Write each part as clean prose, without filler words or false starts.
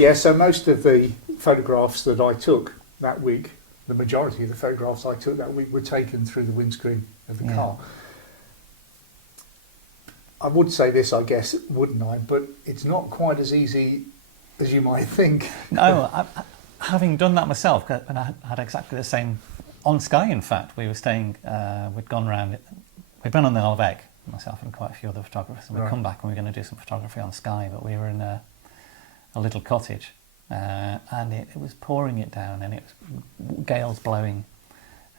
Yeah, so most of the photographs that I took that week, the majority of the photographs I took that week were taken through the windscreen of the car. I would say this, I guess, wouldn't I? But it's not quite as easy as you might think. No, having done that myself, and I had exactly the same on Skye. In fact, we were staying. We'd gone round. We'd been on the Isle of Egg, myself and quite a few other photographers, and we'd come back and we were going to do some photography on Skye. But we were in a little cottage, and it was pouring it down, and it was gales blowing,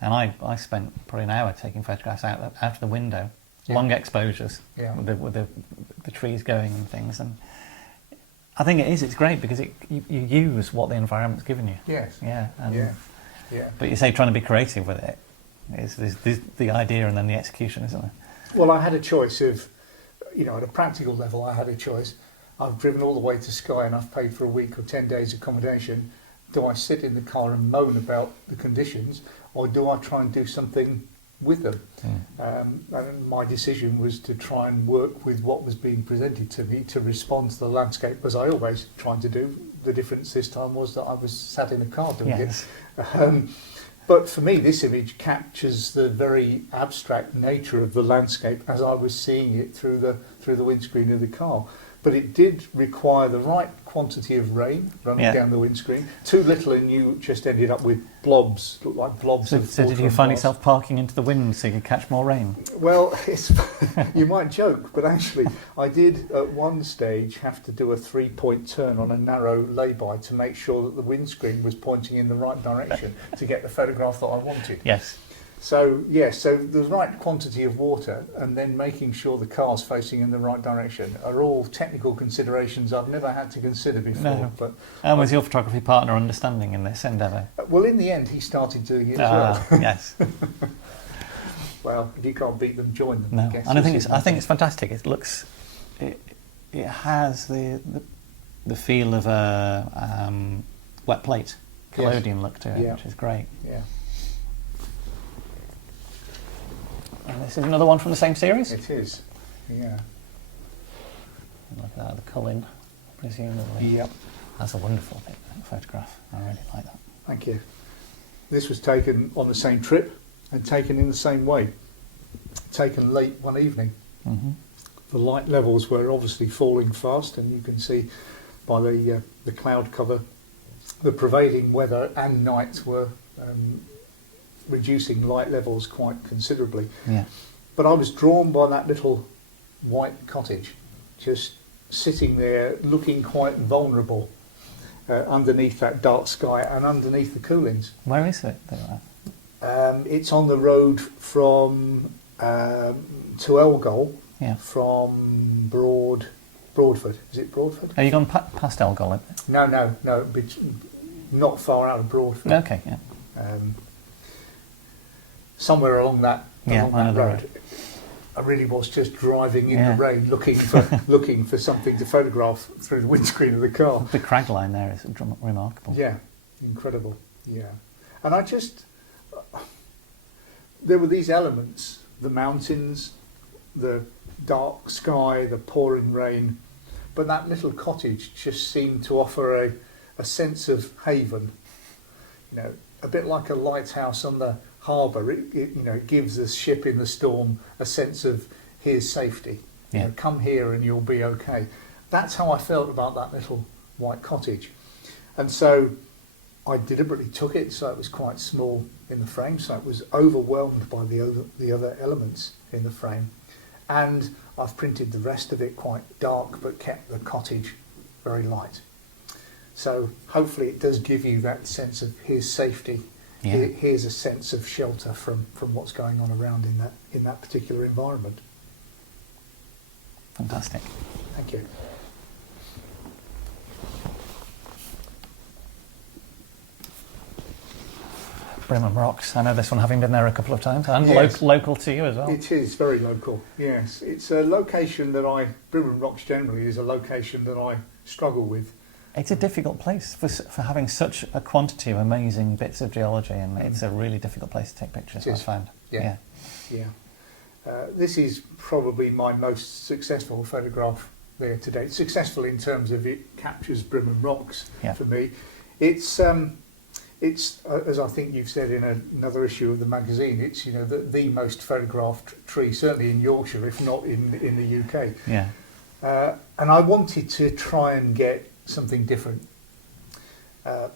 and I spent probably an hour taking photographs out of the window. Long exposures with the trees going and things, and I think it's great because you use what the environment's given you. Yes. Yeah. Yeah. But you say trying to be creative with it. There's the idea and then the execution, isn't there? Well, I had a choice of, at a practical level, I had a choice. I've driven all the way to Skye and I've paid for a week or 10 days accommodation. Do I sit in the car and moan about the conditions, or do I try and do something with them? And my decision was to try and work with what was being presented to me to respond to the landscape, as I always tried to do. The difference this time was that I was sat in a car doing it. But for me, this image captures the very abstract nature of the landscape as I was seeing it through the windscreen of the car. But it did require the right quantity of rain running down the windscreen. Too little, and you just ended up with blobs, looked like blobs. So did you find yourself parking into the wind so you could catch more rain? Well, you might joke, but actually I did at one stage have to do a 3-point turn on a narrow lay-by to make sure that the windscreen was pointing in the right direction to get the photograph that I wanted. Yes. So the right quantity of water and then making sure the car's facing in the right direction are all technical considerations I've never had to consider before. No. But And was your photography partner understanding in this endeavour? well, in the end, he started doing it as well. Yes. Well, if you can't beat them, join them. No, I guess and I think it's fantastic. It looks, it has the feel of a wet plate collodion look to it, which is great. Yeah. And this is another one from the same series? It is, yeah. Look at that, the Cullen, presumably. Yep. That's a wonderful photograph. I really like that. Thank you. This was taken on the same trip and taken in the same way. Taken late one evening. Mm-hmm. The light levels were obviously falling fast, and you can see by the cloud cover, the prevailing weather and night were reducing light levels quite considerably. Yeah. But I was drawn by that little white cottage, just sitting there looking quite vulnerable underneath that dark sky and underneath the coolings. Where is it? It's on the road from to Elgol, from Broadford. Is it Broadford? Are you gone past Elgol? No, not far out of Broadford. Okay, yeah. Somewhere along that road. I really was just driving in the rain, looking for something to photograph through the windscreen of the car. The crag line there is remarkable. Yeah, incredible. Yeah, and there were these elements: the mountains, the dark sky, the pouring rain, but that little cottage just seemed to offer a sense of haven. A bit like a lighthouse on the harbour. It gives the ship in the storm a sense of here's safety. Come here and you'll be okay. That's how I felt about that little white cottage, and so I deliberately took it so it was quite small in the frame, so it was overwhelmed by the other elements in the frame, and I've printed the rest of it quite dark but kept the cottage very light. So hopefully it does give you that sense of here's safety. Here's a sense of shelter from what's going on around in that particular environment. Fantastic. Thank you. Brimham Rocks. I know this one, having been there a couple of times, and local to you as well. It is very local. Yes, it's a location that Brimham Rocks generally is a location that I struggle with. It's a difficult place for having such a quantity of amazing bits of geology, and it's a really difficult place to take pictures, I found. Yeah. This is probably my most successful photograph there today. It's successful in terms of it captures Brimham rocks for me. It's as I think you've said in another issue of the magazine, it's the most photographed tree, certainly in Yorkshire, if not in the UK. Yeah. And I wanted to try and get something different.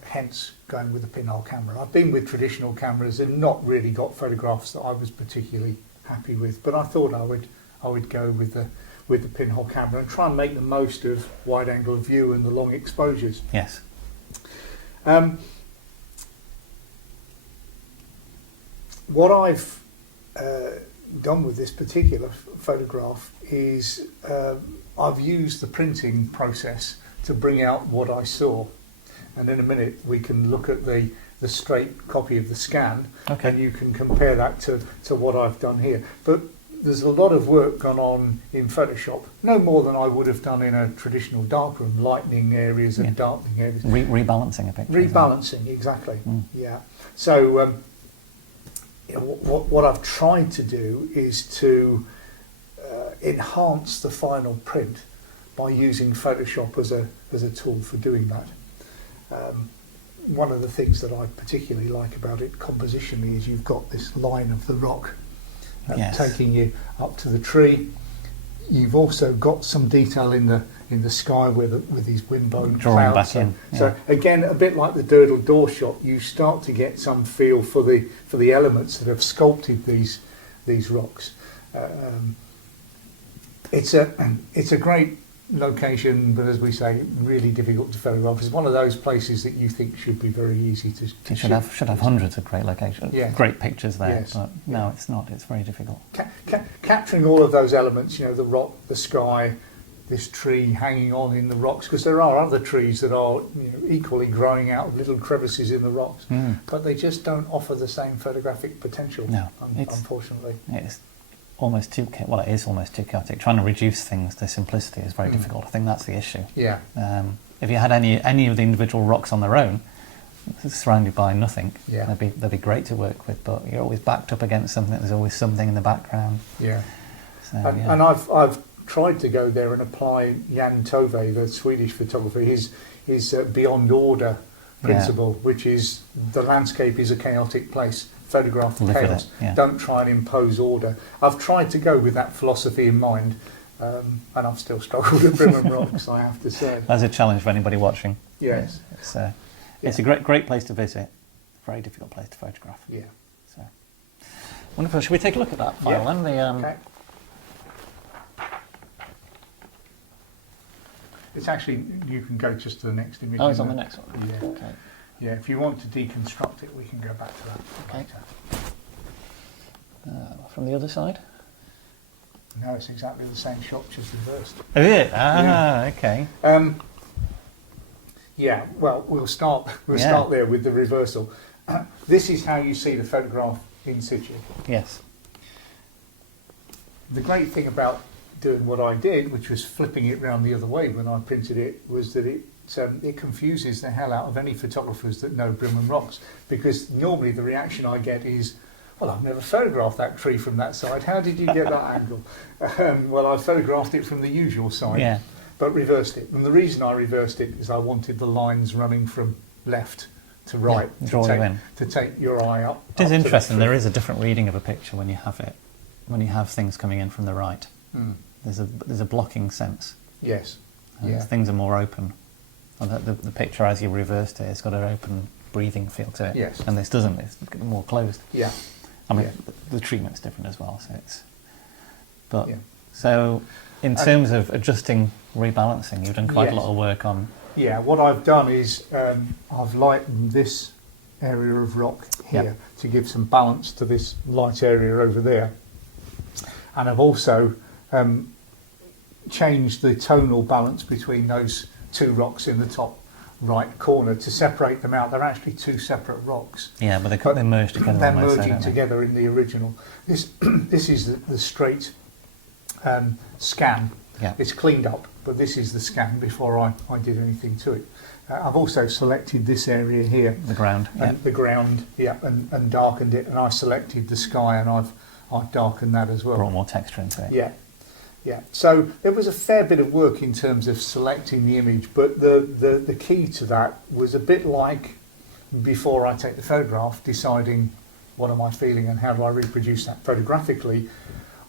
Hence going with the pinhole camera. I've been with traditional cameras and not really got photographs that I was particularly happy with, but I thought I would go with the pinhole camera and try and make the most of wide angle view and the long exposures. Yes. What I've done with this particular photograph is I've used the printing process to bring out what I saw. And in a minute we can look at the straight copy of the scan, and you can compare that to what I've done here. But there's a lot of work gone on in Photoshop, no more than I would have done in a traditional darkroom, lightening areas and darkening areas. Rebalancing a picture. Rebalancing, exactly. Yeah. So what I've tried to do is to enhance the final print by using Photoshop as a tool for doing that. One of the things that I particularly like about it compositionally is you've got this line of the rock taking you up to the tree. You've also got some detail in the sky with these windblown drawing clouds. back in. So again, a bit like the Durdle door shot, you start to get some feel for the elements that have sculpted these rocks. It's a great location, but as we say, really difficult to photograph. It's one of those places that you think should be very easy to you should have hundreds of great locations, great pictures there. But no, it's not. It's very difficult. Capturing all of those elements, the rock, the sky, this tree hanging on in the rocks, because there are other trees that are equally growing out of little crevices in the rocks, but they just don't offer the same photographic potential. No, unfortunately. It's almost too it is almost too chaotic. Trying to reduce things to simplicity is very difficult. I think that's the issue. Yeah. If you had any of the individual rocks on their own, surrounded by nothing, they'd be great to work with. But you're always backed up against something. There's always something in the background. Yeah. So, and I've tried to go there and apply Jan Tove, the Swedish photographer, his beyond order principle, which is the landscape is a chaotic place. Photograph the chaos. Don't try and impose order. I've tried to go with that philosophy in mind, and I've still struggled with Brimham rocks, I have to say. That's a challenge for anybody watching. Yes. It's a great place to visit. Very difficult place to photograph. Yeah. So wonderful. Should we take a look at that file then? Okay. It's actually, you can go just to the next image. Oh, it's on the next one. Yeah. Okay. Yeah, if you want to deconstruct it, we can go back to that later. From the other side? No, it's exactly the same shot, just reversed. Is it? Okay. Yeah, well, we'll start there with the reversal. This is how you see the photograph in situ. Yes. The great thing about doing what I did, which was flipping it round the other way when I printed it, was that it confuses the hell out of any photographers that know Brimham rocks, because normally the reaction I get is, well, I've never photographed that tree from that side. How did you get that angle? Well, I photographed it from the usual side, but reversed it. And the reason I reversed it is I wanted the lines running from left to right to take your eye up. It is interesting. There is a different reading of a picture when you have things coming in from the right. There's a blocking sense. Yes. Things are more open. The picture, as you reversed it, it's got an open breathing feel to it. Yes. And this doesn't. It's more closed. Yeah. I mean, the treatment's different as well. So in terms of adjusting, rebalancing, you've done quite a lot of work on. Yeah. What I've done is I've lightened this area of rock here to give some balance to this light area over there, and I've also changed the tonal balance between those two rocks in the top right corner to separate them out. They're actually two separate rocks. Yeah, but they merge together. They're merging together in the original. This is the straight scan. Yeah. It's cleaned up, but this is the scan before I did anything to it. I've also selected this area here. The ground. And the ground, and darkened it. And I selected the sky, and I've darkened that as well. Brought more texture into it. Yeah. Yeah, so there was a fair bit of work in terms of selecting the image, but the key to that was a bit like before I take the photograph, deciding what am I feeling and how do I reproduce that photographically.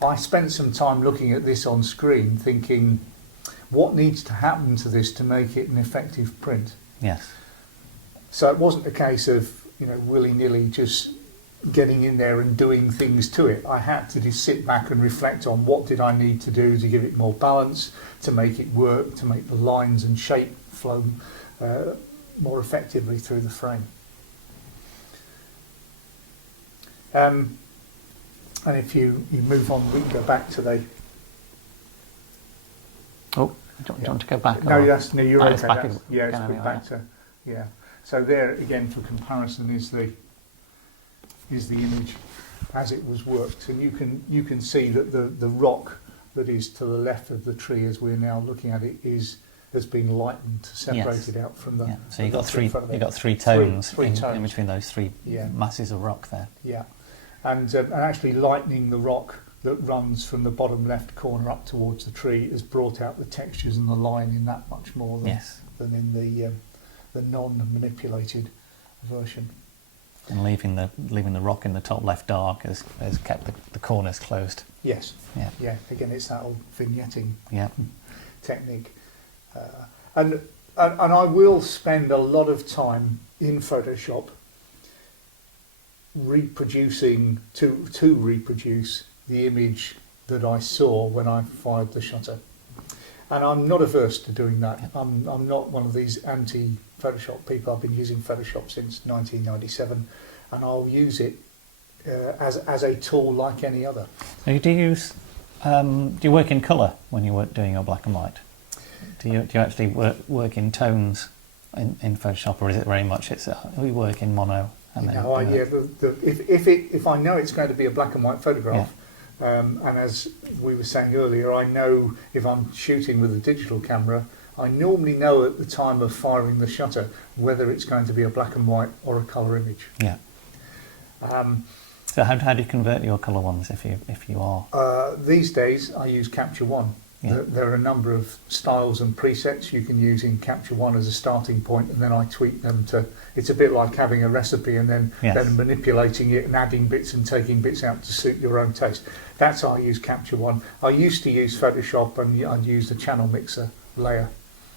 I spent some time looking at this on screen thinking, what needs to happen to this to make it an effective print? Yes. So it wasn't a case of, willy-nilly just getting in there and doing things to it. I had to just sit back and reflect on what did I need to do to give it more balance, to make it work, to make the lines and shape flow more effectively through the frame. And if you move on, we can go back to the... Oh, do you want to go back? No, you're okay. It's back Back to... Yeah. So there, again, for comparison, is the image as it was worked, and you can see that the rock that is to the left of the tree as we're now looking at it has been lightened, separated out from the. Yeah. So you got three tones, three tones in between those three yeah. masses of rock there. Yeah, and actually lightening the rock that runs from the bottom left corner up towards the tree has brought out the textures and the line in that much more than in the non-manipulated version. And leaving the rock in the top left dark has kept the corners closed. Yes. Yeah. Yeah. Again, it's that old vignetting technique, and I will spend a lot of time in Photoshop reproducing to reproduce the image that I saw when I fired the shutter. And I'm not averse to doing that. I'm not one of these anti-Photoshop people. I've been using Photoshop since 1997, and I'll use it as a tool like any other. Now, do you work in colour when you work doing your black and white? Do you actually work in tones in Photoshop, or is it very much we work in mono? And if I know it's going to be a black and white photograph. And as we were saying earlier, I know if I'm shooting with a digital camera, I normally know at the time of firing the shutter whether it's going to be a black and white or a colour image. Yeah. So how do you convert your colour ones if you are? These days I use Capture One. Yeah. There are a number of styles and presets you can use in Capture One as a starting point, and then I tweak them to. It's a bit like having a recipe and then manipulating it and adding bits and taking bits out to suit your own taste. That's how I use Capture One. I used to use Photoshop, and I'd use the channel mixer layer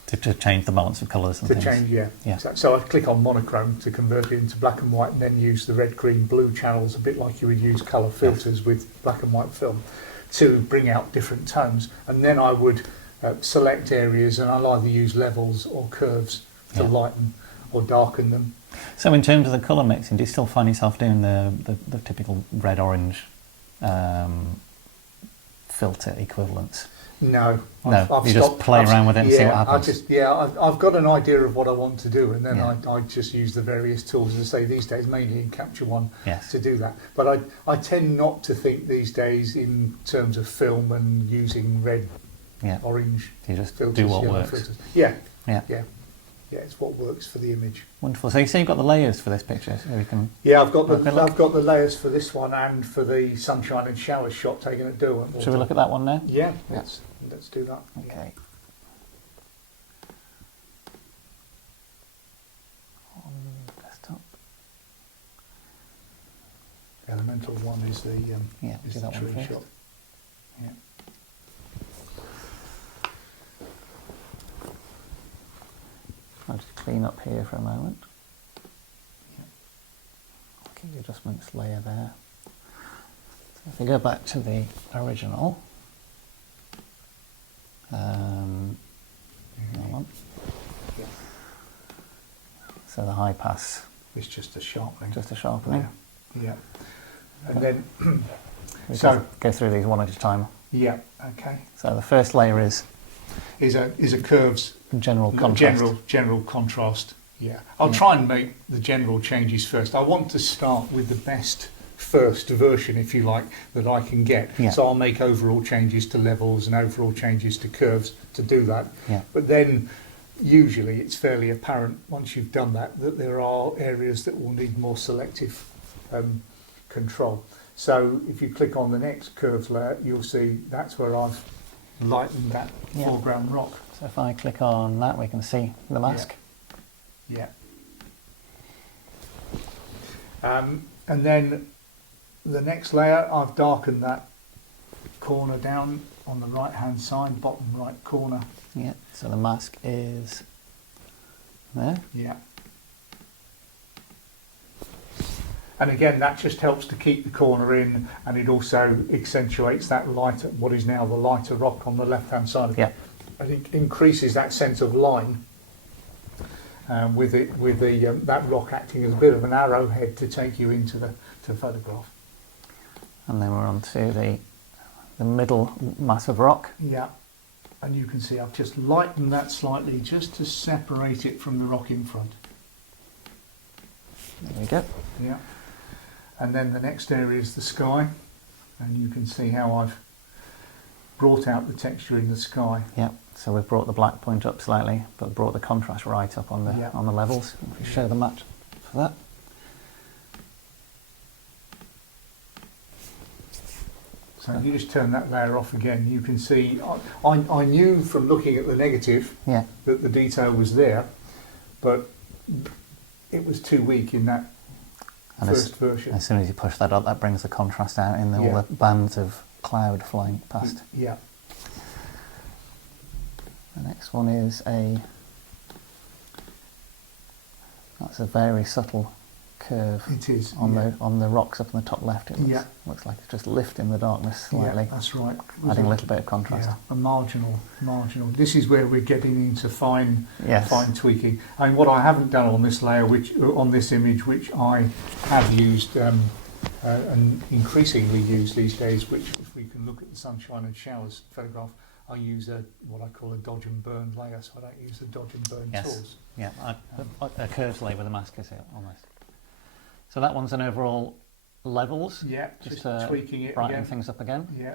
to change the balance of colours and things. Yeah. So I click on monochrome to convert it into black and white, and then use the red, green, blue channels, a bit like you would use colour filters with black and white film, to bring out different tones. And then I would select areas, and I'll either use levels or curves to lighten or darken them. So in terms of the colour mixing, do you still find yourself doing the typical red-orange filter equivalents? No. I've just play around with it and see what happens. I've got an idea of what I want to do, and then I just use the various tools, as I say, these days mainly in Capture One to do that. But I tend not to think these days in terms of film and using red, orange you just filters, do what works. Filters. Yeah, it's what works for the image. Wonderful. So you say you've got the layers for this picture, so we can. Yeah, I've got the layers for this one and for the sunshine and showers shot taken at Derwent. Should we look at that one now? Yeah. Let's do that. Okay. On desktop. Elemental one is the is the that tree one first. shot. Yeah. I'll just clean up here for a moment. Keep the adjustments layer there. So if we go back to the original, so the high pass. It's just a sharpening. Just a sharpening. Yeah. And then so go through these one at a time. Yeah. Okay. So the first layer is a curves general contrast. General contrast. Yeah. I'll try and make the general changes first. I want to start with the best first version, if you like, that I can get. Yeah. So I'll make overall changes to levels and overall changes to curves to do that. Yeah. But then usually it's fairly apparent once you've done that there are areas that will need more selective control. So if you click on the next curves layer, you'll see that's where I've lighten that foreground rock. So if I click on that, we can see the mask. Yeah. And then the next layer, I've darkened that corner down on the right hand side, bottom right corner. Yeah, so the mask is there. Yeah. And again, that just helps to keep the corner in, and it also accentuates that lighter, what is now the lighter rock on the left hand side of it. Yeah. And it increases that sense of line with that rock acting as a bit of an arrowhead to take you into the photograph. And then we're on to the middle mass of rock. Yeah, and you can see I've just lightened that slightly just to separate it from the rock in front. There we go. Yeah, and then the next area is the sky, and you can see how I've brought out the texture in the sky. Yeah, so we've brought the black point up slightly, but brought the contrast right up on the levels. If we show the match for that. So if you just turn that layer off again, you can see, I knew from looking at the negative that the detail was there, but it was too weak in that first version. As soon as you push that up, that brings the contrast out in all the bands of cloud flying past. Yeah. The next one is that's a very subtle curve. It is on the rocks up in the top left. It looks like it's just lifting the darkness slightly. Yeah, that's right. Adding a little bit of contrast. Yeah, a marginal. This is where we're getting into fine tweaking. And what I haven't done on this layer, on this image, which I have used and increasingly use these days, which if we can look at the sunshine and showers photograph, I use what I call a dodge and burn layer, so I don't use the dodge and burn tools. Yeah, a curved layer with a mask is it almost. So that one's an overall levels. Yeah, just tweaking it, brighten things up again. Yeah,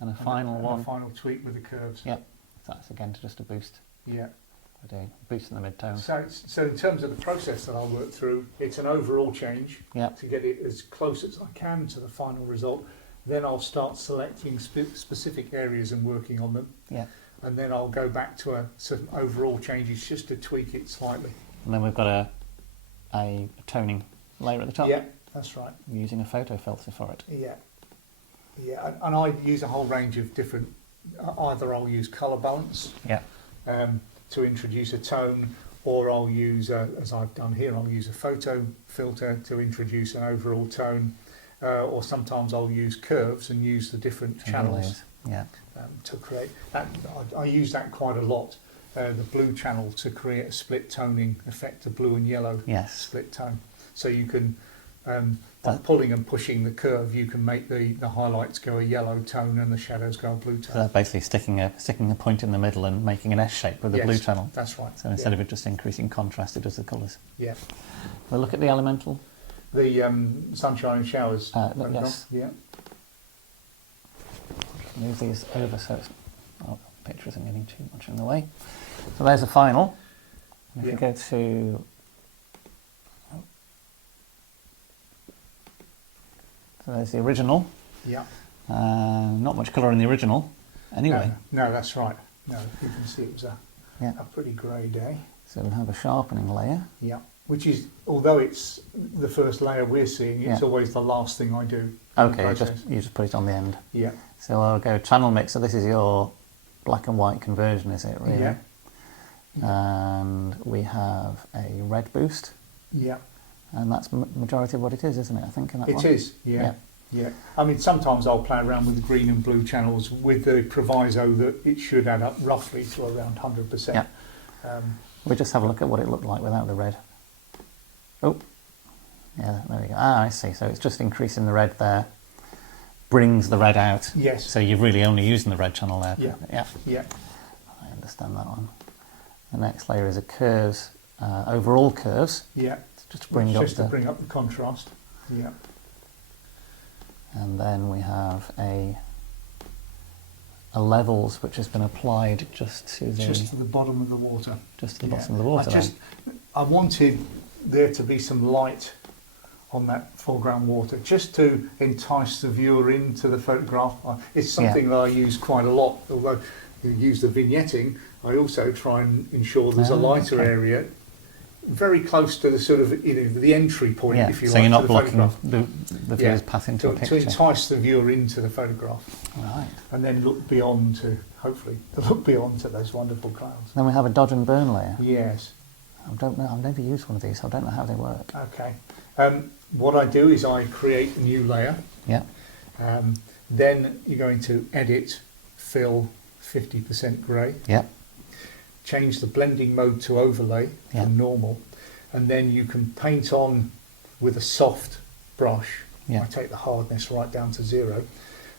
and a final one. A final tweak with the curves. Yep, that's again to just a boost. Yeah, we're doing boost in the mid-tones. So in terms of the process that I'll work through, it's an overall change to get it as close as I can to the final result. Then I'll start selecting specific areas and working on them. Yeah. And then I'll go back to some overall changes just to tweak it slightly. And then we've got a toning layer at the top. Yeah, that's right. We're using a photo filter for it. Yeah. Yeah, and I use a whole range of different, either I'll use colour balance to introduce a tone, or I'll use, as I've done here, I'll use a photo filter to introduce an overall tone. Or sometimes I'll use curves and use the different channels to create that. I use that quite a lot. The blue channel to create a split toning effect, a blue and yellow split tone. So you can, by pulling and pushing the curve, you can make the highlights go a yellow tone and the shadows go a blue tone. So basically sticking a point in the middle and making an S shape with the blue channel. That's right. So instead of it just increasing contrast, it does the colours. Yeah. We'll look at the elemental. The sunshine and showers. Yes. Yeah. Move these over so the picture isn't getting too much in the way. So there's a final. If we go to so there's the original. Yeah. Not much colour in the original. Anyway. No, that's right. No, you can see it was a pretty grey day. So we'll have a sharpening layer. Yeah. Which is, although it's the first layer we're seeing, it's always the last thing I do. Okay, you just put it on the end. Yeah. So I'll go channel mix. So this is your black and white conversion, is it really? Yeah. And we have a red boost. Yeah. And that's majority of what it is, isn't it? I think in that one. It is. Yeah. Yeah. I mean, sometimes I'll play around with the green and blue channels with the proviso that it should add up roughly to around 100%. Yeah. We'll just have a look at what it looked like without the red. Oh, yeah, there we go. Ah, I see. So it's just increasing the red there, brings the red out. Yes. So you're really only using the red channel there. Yeah. Yeah. Yeah. I understand that one. The next layer is a curves, overall curves. Yeah. Just to bring up the contrast. Yeah. And then we have a levels which has been applied just to the bottom of the water. Just to the bottom of the water. I wanted there to be some light on that foreground water, just to entice the viewer into the photograph. It's something that I use quite a lot, although you use the vignetting, I also try and ensure there's a lighter area very close to the sort of, the entry point, if you like, so you're not to the blocking photograph. the viewer's path into a picture. To entice the viewer into the photograph. Right. And then look beyond to, hopefully, look beyond to those wonderful clouds. Then we have a dodge and burn layer. Yes. I don't know, I've never used one of these, so I don't know how they work. Okay. What I do is I create a new layer. Yeah. Then you're going to edit, fill 50% grey. Yeah. Change the blending mode to overlay from normal, and then you can paint on with a soft brush. I take the hardness right down to 0.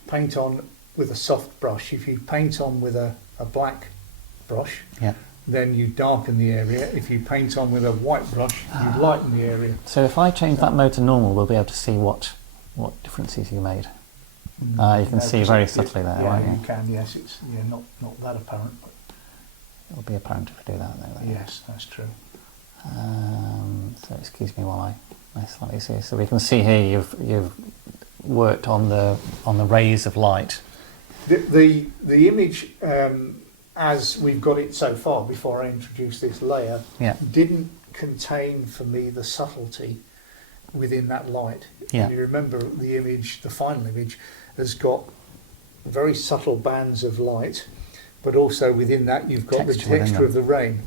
Paint on with a soft brush. If you paint on with a black brush, then you darken the area. If you paint on with a white brush, you lighten the area. So if I change that mode to normal, we'll be able to see what differences you made. You can see very subtly there, yeah, right? You can, yes. It's not that apparent. But it'll be apparent if we do that, though. Yes, that's true. So excuse me while I slightly see. So we can see here you've worked on the rays of light. The image, as we've got it so far, before I introduce this layer, didn't contain for me the subtlety within that light. You remember the image, the final image, has got very subtle bands of light, but also within that you've got the texture of the rain.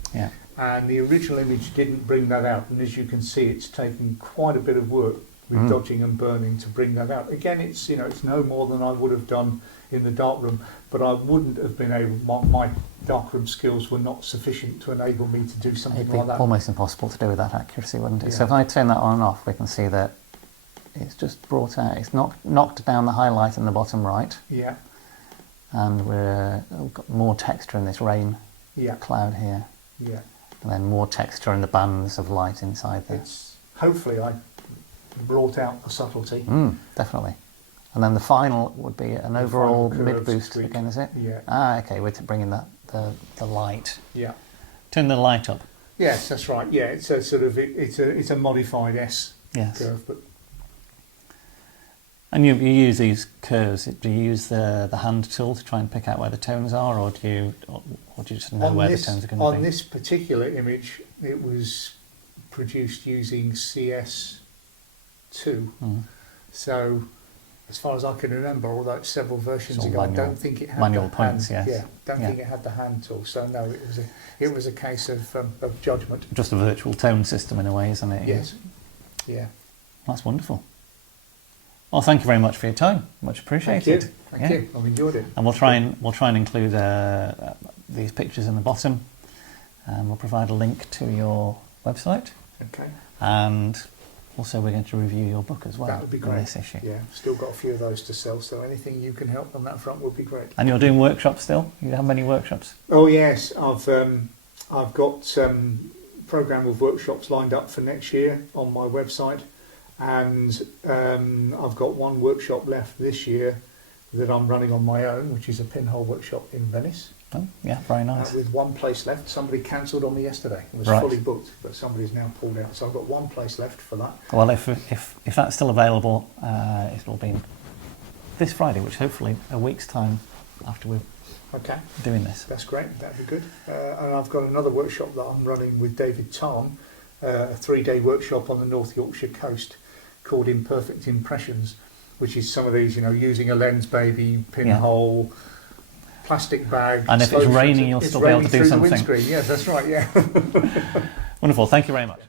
And the original image didn't bring that out, and as you can see, it's taken quite a bit of work with dodging and burning to bring that out. Again, it's it's no more than I would have done in the darkroom, but I wouldn't have been able. My darkroom skills were not sufficient to enable me to do something like that. It'd be almost impossible to do with that accuracy, wouldn't it? So if I turn that on and off, we can see that it's just brought out. It's knocked down the highlight in the bottom right. Yeah. And we've got more texture in this rain cloud here. Yeah. And then more texture in the bands of light inside there. Hopefully I brought out the subtlety. Definitely. And then the final would be an overall mid-boost again, is it? Yeah. Okay, we're bringing the light. Yeah. Turn the light up. Yes, that's right. Yeah, it's a sort of it's a modified S curve, but. And you use these curves. Do you use the hand tool to try and pick out where the tones are, or do you just know where the tones are going to be? On this particular image, it was produced using CS2. So, as far as I can remember, although it's several versions ago, I don't think it had manual the points. hand. Think it had the hand tool. So no, it was a case of judgment. Just a virtual tone system in a way, isn't it? Yes. Yeah. That's wonderful. Well, thank you very much for your time. Much appreciated. Thank you. I've enjoyed it. And we'll try and include these pictures in the bottom, and we'll provide a link to your website. Okay. And also, we're going to review your book as well. That would be great. On this issue. Yeah, still got a few of those to sell. So anything you can help on that front would be great. And you're doing workshops still? You have many workshops? Oh yes, I've got programme of workshops lined up for next year on my website. And I've got one workshop left this year that I'm running on my own, which is a pinhole workshop in Venice. Oh, yeah, very nice. With one place left. Somebody cancelled on me yesterday. It was fully booked, but somebody's now pulled out. So I've got one place left for that. Well, if that's still available, it'll be this Friday, which hopefully a week's time after we're doing this. That's great. That'd be good. And I've got another workshop that I'm running with David Tarn, a 3-day workshop on the North Yorkshire coast, called Imperfect Impressions, which is some of these, using a lens baby, pinhole, plastic bag. And if it's raining, you'll still be able to do something. Yes, that's right, yeah. Wonderful, thank you very much.